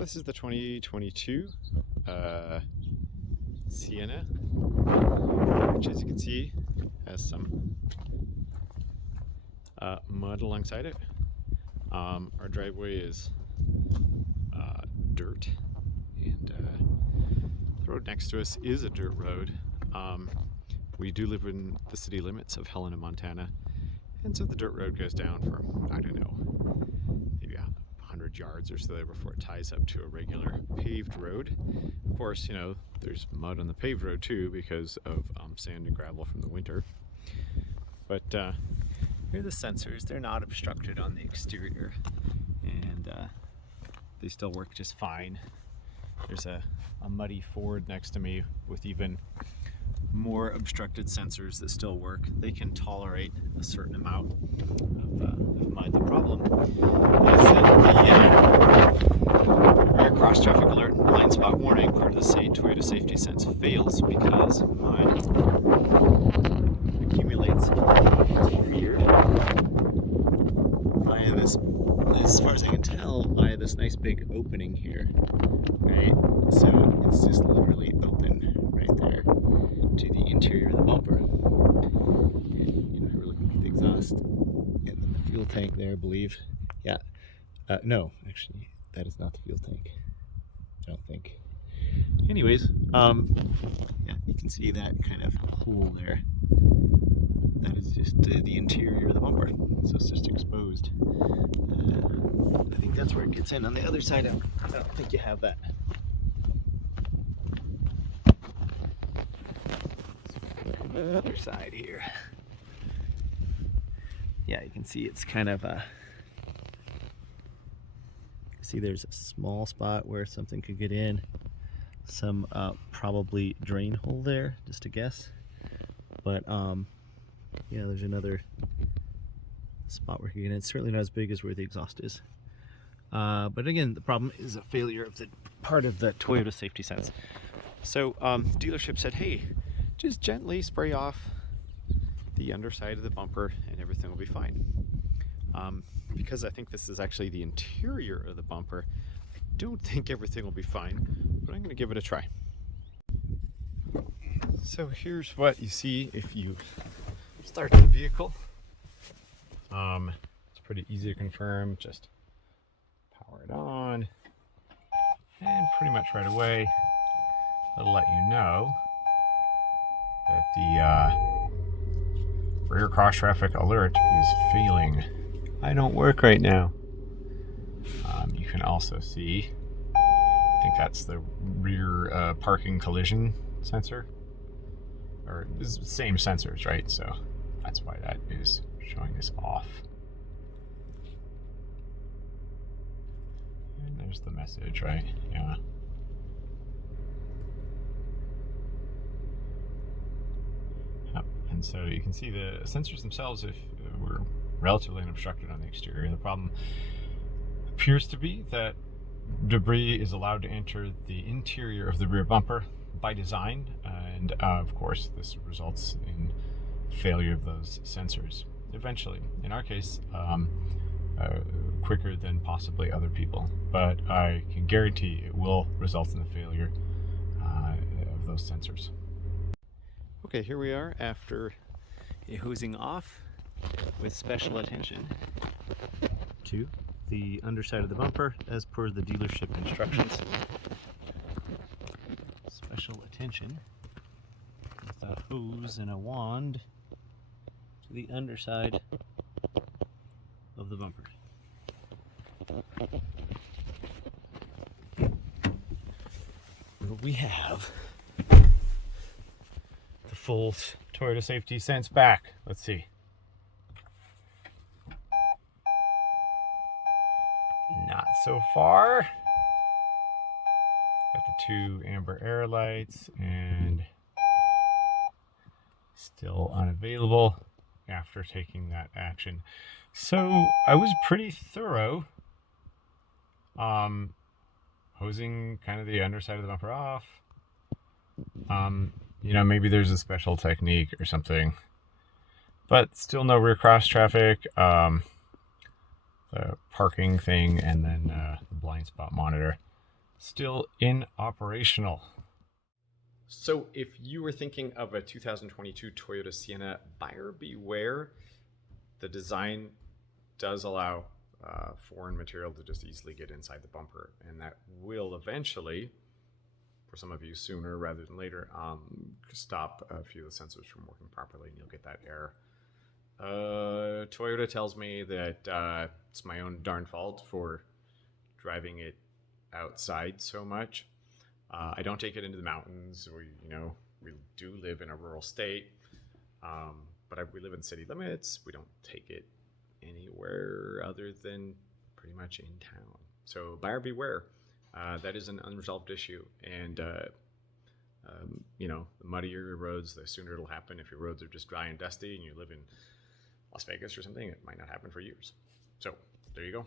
This is the 2022 Sienna, which, as you can see, has some mud alongside it. Our driveway is dirt, and the road next to us is a dirt road. We do live in the city limits of Helena, Montana, and so the dirt road goes down for, I don't know, maybe 100 yards or so there before it ties up to a regular paved road. Of course, you know, there's mud on the paved road too because of sand and gravel from the winter. But here are the sensors. They're not obstructed on the exterior, and they still work just fine. There's a muddy Ford next to me with even more obstructed sensors that still work. They can tolerate a certain amount of mud. The problem is that the rear cross traffic alert and blind spot warning part of the Toyota Safety Sense fails because mud accumulates. It's weird. Via this, as far as I can tell, via this nice big opening here, right? So it's just literally open right there to the interior of the bumper. And, you know, we're looking at the exhaust and then the fuel tank there, I believe. Yeah. No, actually, that is not the fuel tank. I don't think. Anyways, yeah, you can see that kind of hole there. That is just the interior of the bumper, so it's just exposed. I think that's where it gets in. On the other side, I don't think you have that. The other side here. Yeah, you can see it's kind of see there's a small spot where something could get in. Some probably drain hole there, just a guess. But yeah, there's another spot where it can get in. It's certainly not as big as where the exhaust is. But again, the problem is a failure of the part of the Toyota Safety Sense. So dealership said, hey, just gently spray off the underside of the bumper and everything will be fine. Because I think this is actually the interior of the bumper, I don't think everything will be fine, but I'm going to give it a try. So here's what you see if you start the vehicle. It's pretty easy to confirm. Just power it on, and pretty much right away it'll let you know that the rear cross traffic alert is failing. I don't work right now. You can also see, I think that's the rear parking collision sensor, or it's the same sensors, right? So that's why that is showing us off. And there's the message, right? Yeah. Yep. And so you can see the sensors themselves, if were relatively unobstructed on the exterior. The problem appears to be that debris is allowed to enter the interior of the rear bumper by design, and of course this results in failure of those sensors eventually. In our case, quicker than possibly other people, but I can guarantee it will result in the failure of those sensors. Okay, here we are after a hosing off with special attention to the underside of the bumper as per the dealership instructions. Special attention with a hose and a wand to the underside of the bumper. We have the full Toyota Safety Sense back. Let's see. Not so far. Got the two amber air lights and still unavailable after taking that action. So I was pretty thorough. Hosing kind of the underside of the bumper off. You know, maybe there's a special technique or something, but still no rear cross traffic. The parking thing, and then the blind spot monitor. still inoperational. So if you were thinking of a 2022 Toyota Sienna, buyer beware. The design does allow foreign material to just easily get inside the bumper, and that will eventually, for some of you sooner rather than later, stop a few of the sensors from working properly, and you'll get that error. Toyota tells me that it's my own darn fault for driving it outside so much. I don't take it into the mountains. We do live in a rural state, but we live in city limits. We don't take it anywhere other than pretty much in town. So buyer beware. That is an unresolved issue, and the muddier your roads, the sooner it'll happen. If your roads are just dry and dusty and you live in Las Vegas or something, it might not happen for years. So there you go.